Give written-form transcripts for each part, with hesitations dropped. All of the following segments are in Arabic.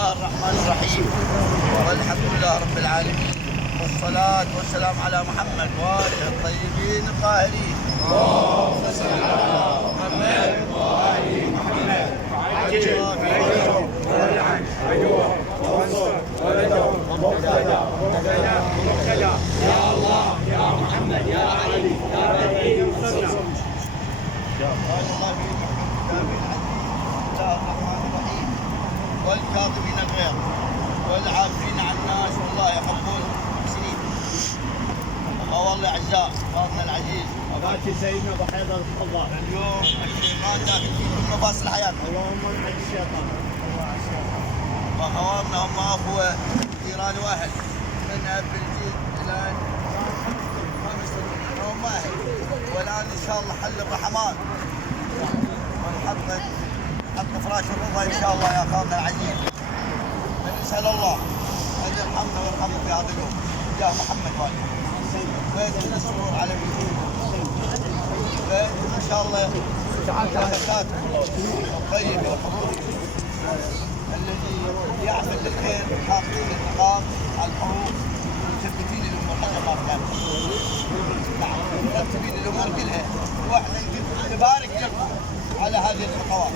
الله الرحمن الرحيم، والحمد لله رب العالمين، والصلاة والسلام على محمد وآله الطيبين الطاهرين. اللهم صل على محمد وآل محمد وعجل فرجهم ولعن عدوهم وانصر ولدهم مقتدى يا الله يا محمد يا علي يا بديع انصرنا. قال الله في كتابه العزيز بسم الله الرحمن الرحيم والكاظمين الغيظ والعافين عن الناس والله يحب المحسنين. والله اعزاء فاضل العزيز أباكي سيدنا أبو حيدر تفضل. اليوم الشيطان داخل في كل مفاصل حياتنا. اللهم انعم الشيطان. وخوارنا هم اخوه جيران واهل من اب الجيل الى 5 سنين هم اهل، والان ان شاء الله حل الرحمات ونحط فراش الرضا ان شاء الله يا اخواننا العزيز. نسال الله ان يرحمنا ويرحمنا في هذا اليوم يا محمد والد بيت السرور على بيت ان شاء الله بركات الطيب والحضور الذي يعمل للخير حاطين النقاط على الحروف مثبتين الامور حتى ما كان. نعم مرتبين الامور كلها، واحنا يمكن نبارك لكم على هذه الخطوات،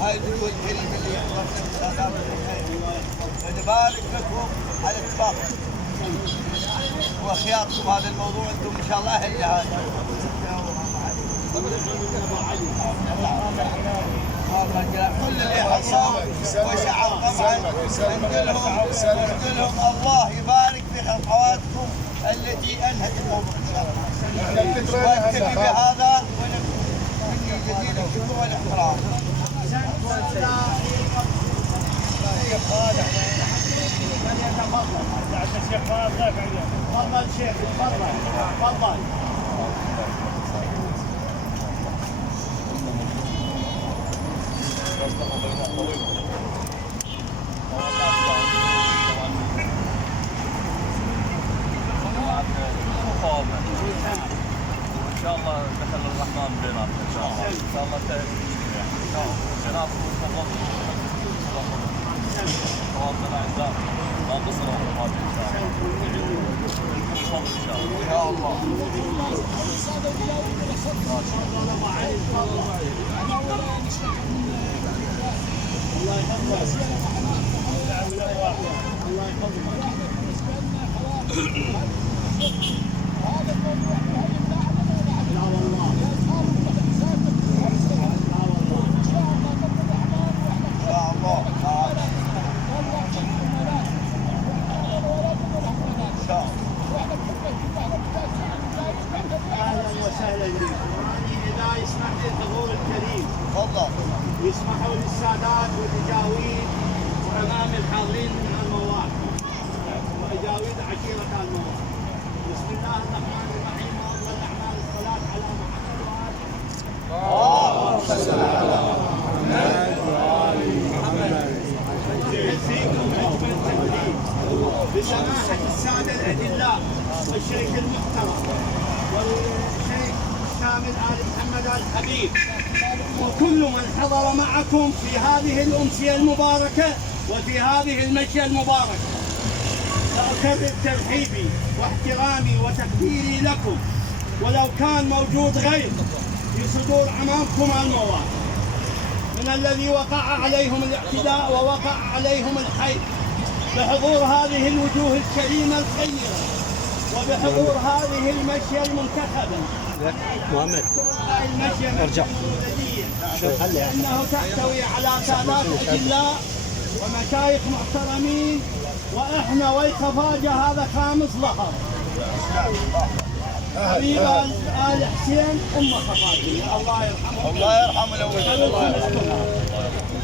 هاي الوجوه الكريمه اللي يحضر السادات الخير، ونبارك لكم على اتفاقكم وخياركم هذا الموضوع. انتم ان شاء الله اهل لهذا. كل اللي حصل وشعر طبعا نقول لهم الله يبارك في خطواتكم التي انهت الموضوع ان شاء الله. واكتفي بهذا مني جزيل الشكر والاحترام. تفضل شيخ تفضل. وان شاء الله دخل الرحمن بيناتنا ان شاء الله. ان شاء الله شناب خواتنا الاعزاء ما قصروا هذه ان شاء الله. ان شاء الله يا الله. الله يحفظك. الله يحفظك. لا والله. يا الله اهلا وسهلا بك. اذا يسمح لي الحضور الكريم تفضل. يسمحوا للسادات والتجاويد وامام الحاضرين من المواد واجاويد عشيره المواد. بسم الله الرحمن الرحيم. وافضل الاعمال الصلاه على محمد اللهم صل على محمد وآل محمد. فيكم اجمل تقديم بسماحه الساده الادلاء والشيخ المحترم والشيخ كامل ال محمد الحبيب وكل من حضر معكم في هذه الامسيه المباركه وفي هذه المشيه المباركه. سأكرر ترحيبي واحترامي وتقديري لكم، ولو كان موجود غير في صدور أمامكم المواد من الذي وقع عليهم الاعتداء ووقع عليهم الحيف، بحضور هذه الوجوه الكريمة الخيرة وبحضور هذه المشية المنتخبة. محمد المشية ارجع لأنه تحتوي على سادات أجلاء ومشايخ محترمين، واحنا والخفاجه هذا خامس ظهر. حبيب ال حسين خفاجه الله يرحمه. الله يرحمه الاول.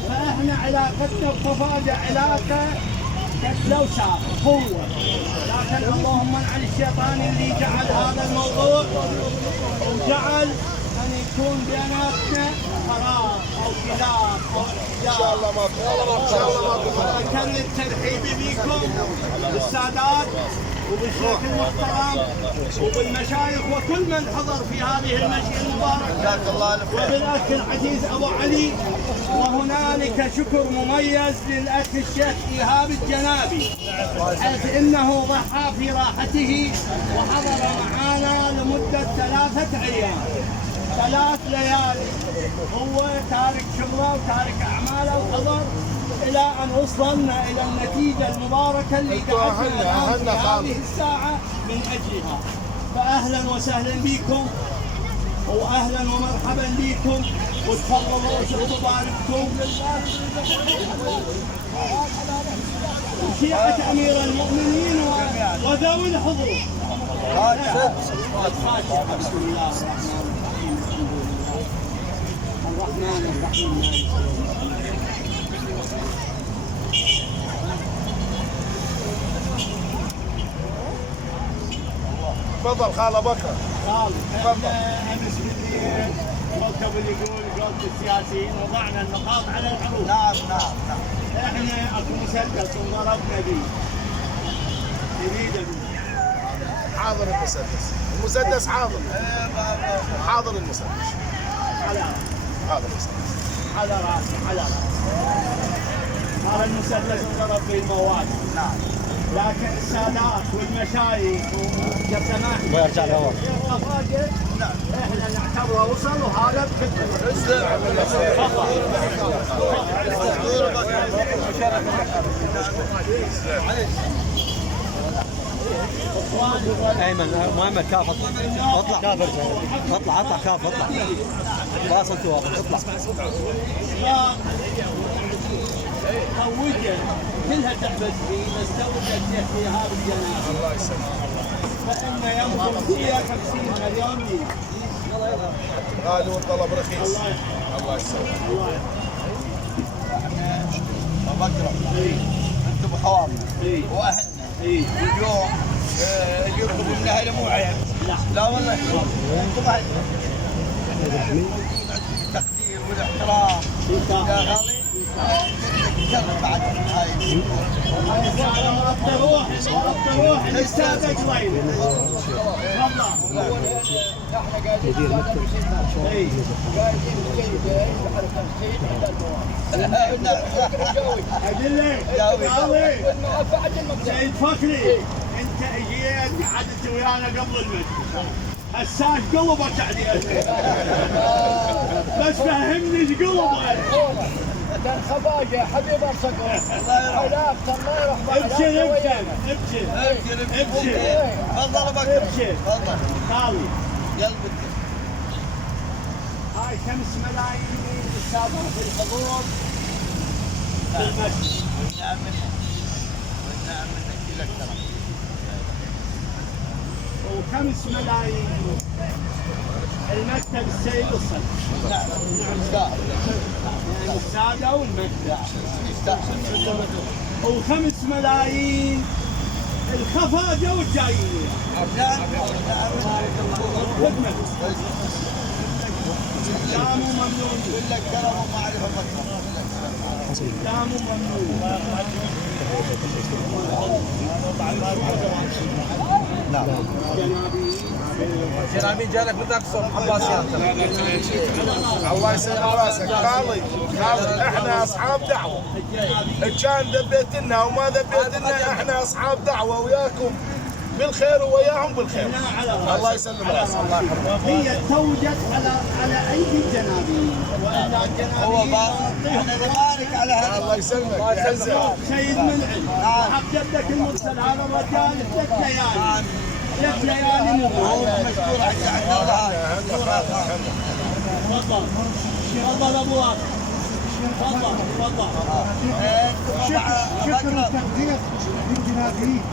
فاحنا علاقتنا بخفاجه علاقه قتله وساق قوه، لكن اللهم انعن الشيطان اللي جعل هذا الموضوع وجعل ان يكون بيناتنا فراغ او خلاف او احتجاج. ان شاء الله ما اكرر ترحيبي بكم بالسادات وبالشيخ المحترم وبالمشايخ وكل من حضر في هذه المشي المباركة، جزاك الله الخير. وبالأخ العزيز أبو علي. وهنالك شكر مميز للأخ الشيخ إيهاب الجنابي، حيث إنه ضحى في راحته وحضر معنا لمدة 3 أيام 3 ليالي، هو تارك شغله وتارك أعماله وحضر إلى أن وصلنا إلى النتيجة المباركة اللي قعدنا في هذه الساعة من أجلها. فأهلا وسهلا بكم وأهلا ومرحبا بكم، وتفضلوا وشوفوا باركتم شيعة أمير المؤمنين وذوي الحضور. الفاتحة. بسم الله الرحمن الرحيم. تفضل خال بكر. تفضل. امس بالليل وقف اللي يقول جوده السياسيين وضعنا النقاط على الحروف. نعم. احنا اكو مسدس وضربنا به. يريد حاضر المسدس حاضر. حاضر المسدس. حاضر المسدس. على راسي. هذا المسدس انضرب به المواد. نعم. لكن السادات والمشايخ وجسماح الخفاجة احنا نعتبره وصل، وهذا بخدمته. ايمن محمد كاف اطلع كاف اطلع واصل توافق اطلع. توجه كلها تعبد فيه، بس توجه الشيخ إيهاب الجنابي الله يسلمك. فإن ينظر فيها 50 مليون. غالي والطلب رخيص. الله يسلمك. أبو بكر أنتم بحوارنا وأهلنا واليوم يطلبوا من أهل مو عيب. لا والله أنتم أهلنا. التقدير والاحترام يا غالي. بعد هاي روح الاستاذ قليل. مدير مكتب سيد فخري، انت اجيت قعدت ويانا قبل المجلس، هساك قلبك عليك بس فهمني ايش قلبك. خفاجة حبيب ارصقه علاقته الله يرحمه. ابشر. تفضل ابو بكر. تفضل خالي. قلبك. هاي 5 ملايين السابقة في الحضور في المسجد. والنعم منك لك ترى. و5 ملايين المكتب السيد الصدر. نعم. السادة والمكتب. و5 ملايين الخفاجة والجايين. نعم. خدمة. لا مو ممنون. كلك كرم ومعرفة بكر. لا مو ممنون. نعم. جنابي جالك بدك صوت عباسيات. الله يسلم راسك. خالي احنا اصحاب دعوه. ان كان ذبيت لنا وما ذبيت لنا احنا اصحاب دعوه وياكم بالخير وياهم بالخير. الله يسلم راسك. الله يحفظك. هي توجد على ايدي الجنابي، والا هو الجنابي احنا نبارك على هذا. الله يسلمك. يعزك. سيد منعم حق جدك المرسل هذا الرجال 3 ليالي 3 ليالي مشكور عند الله. تفضل ابو واقف. تفضل. شكر وتقدير للجنابيين،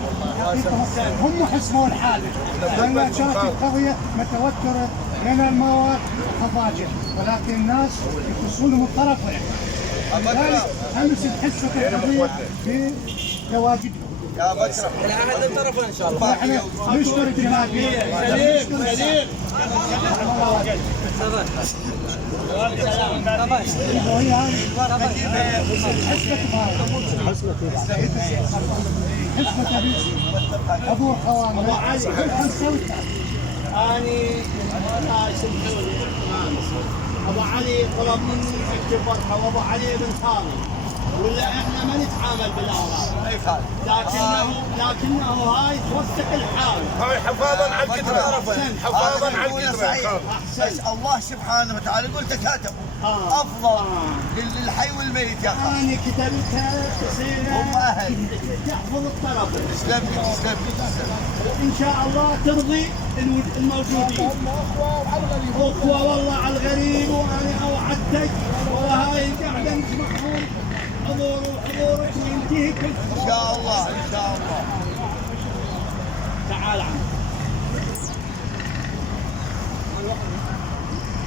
هم حسموا الحاله لان كانت القضيه متوتره من المواد خفاجه، ولكن الناس يخصونهم الطرفين، لذلك امس تحسوا القضيه بتواجدهم. يا بكر الى احد الطرفين ان شاء الله. احنا نشكر الجنابيين. سليم. وهي هذه حسبة حسبة حضور خوان ابو علي صوته اني لا يسمحوني ابو علي طلب مني اكتب ورقه وابو علي بن خالي ولا احنا ما نتعامل بالاوراق اي خالد لكنه هاي توثق الحال. هاي حفاظا على القدرة، حفاظا على القدرة. بس الله سبحانه وتعالى يقول تكاتبوا افضل للحي والميت يا خالد. انا كتبتها تصير هم اهل تحفظ الطرف. تسلم لي ان شاء الله ترضي الموجودين. اخوه والله على الغريب وانا اوعدتك وهاي القعده نسمعهم حضورك وينتهي كل ان شاء الله ان شاء الله. تعال عم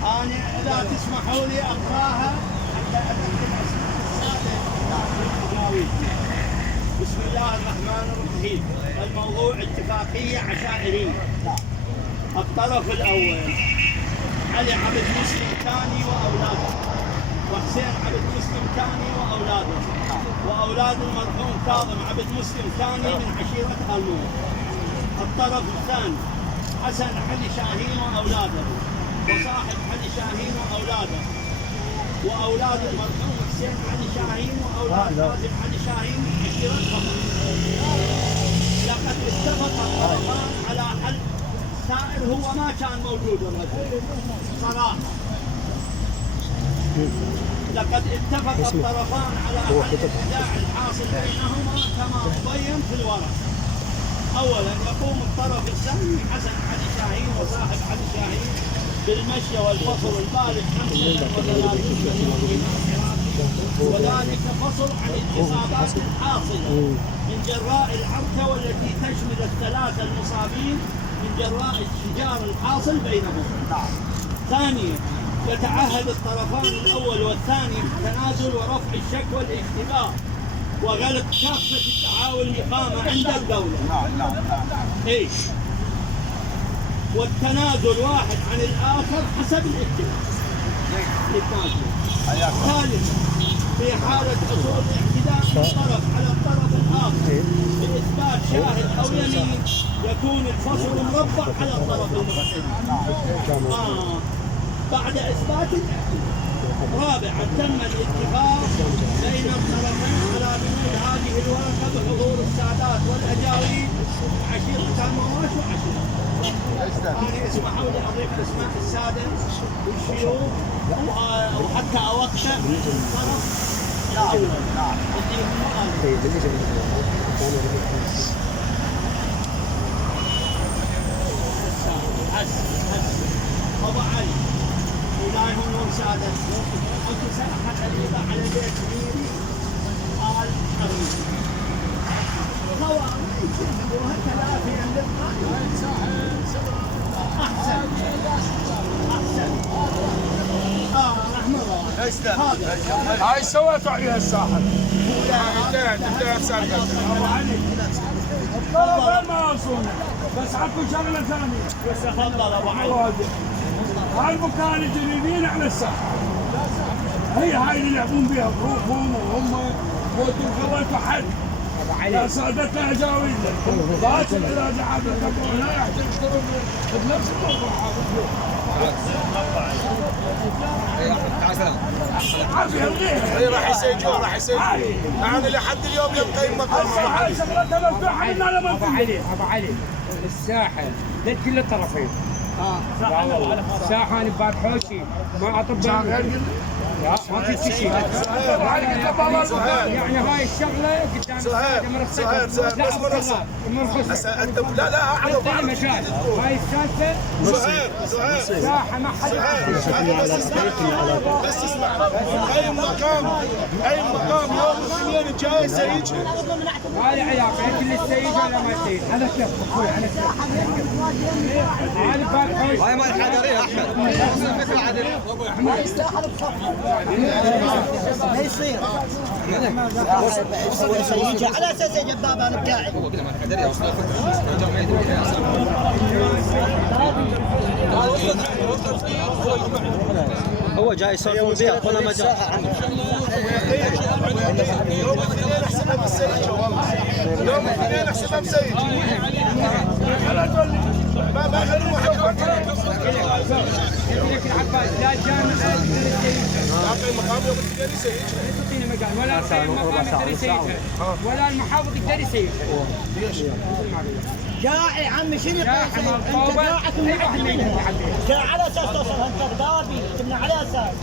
انا اذا تسمحوا لي اقراها حتى اكتب اسماء الساده. بسم الله الرحمن الرحيم. الموضوع اتفاقيه عشائريه. الطرف الاول علي عبد مسلم ثاني واولاده، وحسين عبد مسلم ثاني واولاده، واولاد المرحوم كاظم عبد مسلم ثاني من عشيره هالمون. الطرف الثاني حسن علي شاهين واولاده، وصاحب علي شاهين واولاده، واولاد المرحوم حسين علي شاهين واولاد كاظم علي شاهين من عشيره هالمون. لقد اتفق الطرفان على حل السائر، هو ما كان موجود الرجل صراحه. لقد اتفق الطرفان على حل النزاع الحاصل بينهما كما مبين في الورق. اولا يقوم الطرف الثاني حسن علي شاهين وصاحب علي شاهين بالمشي والفصل البالغ 35 وذلك فصل عن الاصابات الحاصله من جراء العركه والتي تشمل الثلاثه المصابين من جراء الشجار الحاصل بينهم. ثانيا يتعهد الطرفان الاول والثاني بالتنازل ورفع الشكوى الاختبار وغلق كافه الدعاوى الإقامة عند الدولة. ايش؟ والتنازل واحد عن الاخر حسب الاتفاق. ثالثا في حالة حصول اعتداء من طرف على الطرف الآخر بإثبات شاهد أو يمين يكون الفصل مربع على الطرف المعتدي بعد إثبات الاعتداء. رابعا تم الاتفاق بين الطرفين على بنود هذه الورقة بحضور السادات والأجاويد عشيرة المواشي وعشيرة. أنا اسمحوا لي أضيف أسماء السادة والشيوخ وحتى أوقع الطرف الأول. أبو علي ولاي هم سادة أنت سأحد الإذا على بيت كبيري قال حبيبي خوان يجيبوها ثلاثة أحسن رحمة الله. هاي سويتوا عليها الساحه. انتهت سالفه. الطرفين ما يوصلون بس عكوا شغله ثانيه. بس تفضل ابو علي. هالمكان الجنوبيين على الساحه. هاي اللي يلعبون بها بروحهم وهم ودوا خواتوا حد. يا سادتنا اجاويدنا باكر اذا جعل الكبرون لا يحتاج يشترون بنفس الموضوع اي راح يسجلون يعني لحد اليوم يبقى المقام. هاي شغلتها مفتوحه لنا لما ابو علي الساحه لا كل الطرفين. ساحه باب حوشي ما اطباء لا ما في شيء. يعني هاي الشغله قدام سهير بس مرخص. لا اعرف هاي السالفه سهير ساحه ما حد بس اسمع. اي مقام يوم الاثنين الجاي سيجي. ما له علاقه كل السيد ولا ما يسيد. على كيف اخوي على كيف. هذا باب حوشي. هاي مال الحضريه احمد. فكره عادله. ما يصير يجي على اساس يا جباب انا بقاعد. هو جاي يسولف بيها كل ما جاء. يوم الاثنين احسبها بالسيف. اثنين احسبها بسيد. ما خلوا محرم. لك العباس لا الجامع تعطي المقام يوم تقدر يسيج. تعطيني مقام ولا المقام يقدر يسيجها ولا المحافظ يقدر يسيجها. ليش؟ جاعي عمي شنو يا حمار طوبة جاء على اساس توصل انت غدابي كنا على اساس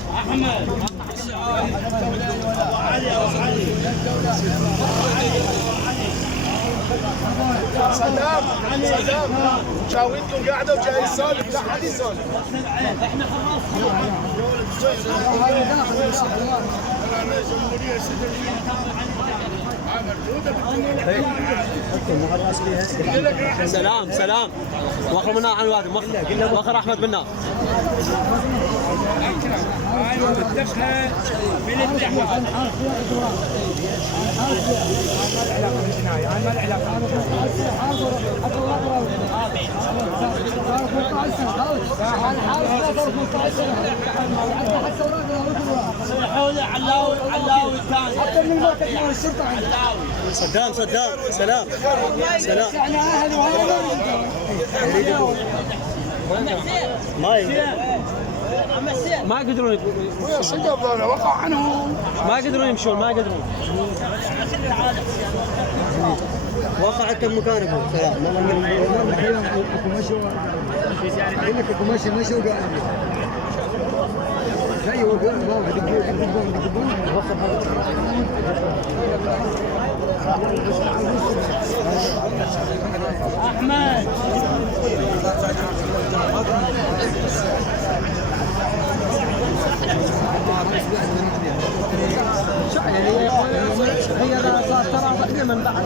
صدام شاويتكم قاعده وجاي يسولف لا حد يسولف. احنا خلاص سلام سلام واخر منا عن الوادي واخر احمد منا ايوه بدخها من الدحوات ما العلاقه علاوي كان حتى من المركز مال الشرطه علاوي صدام سلام ما يقدرون وقع عنهم ما يقدرون يمشون ما يقدرون وقع حتى مكانكم سلام مشوا قاعد زي احمد هي ترى من بعد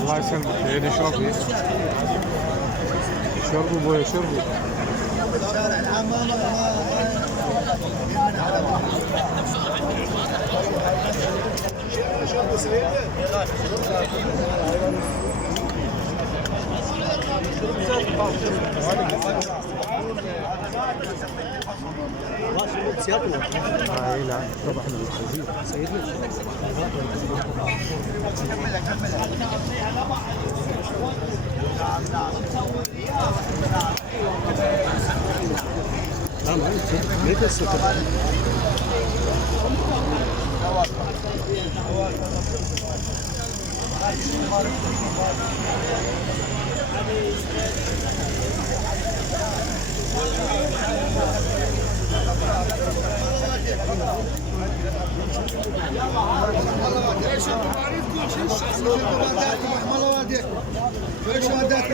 الله يسلمك عيني اشربي شربوا بويا شربوا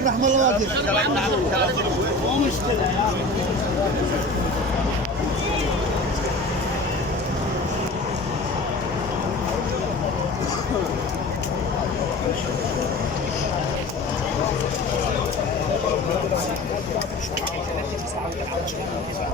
رحم الله والديك مو مشكله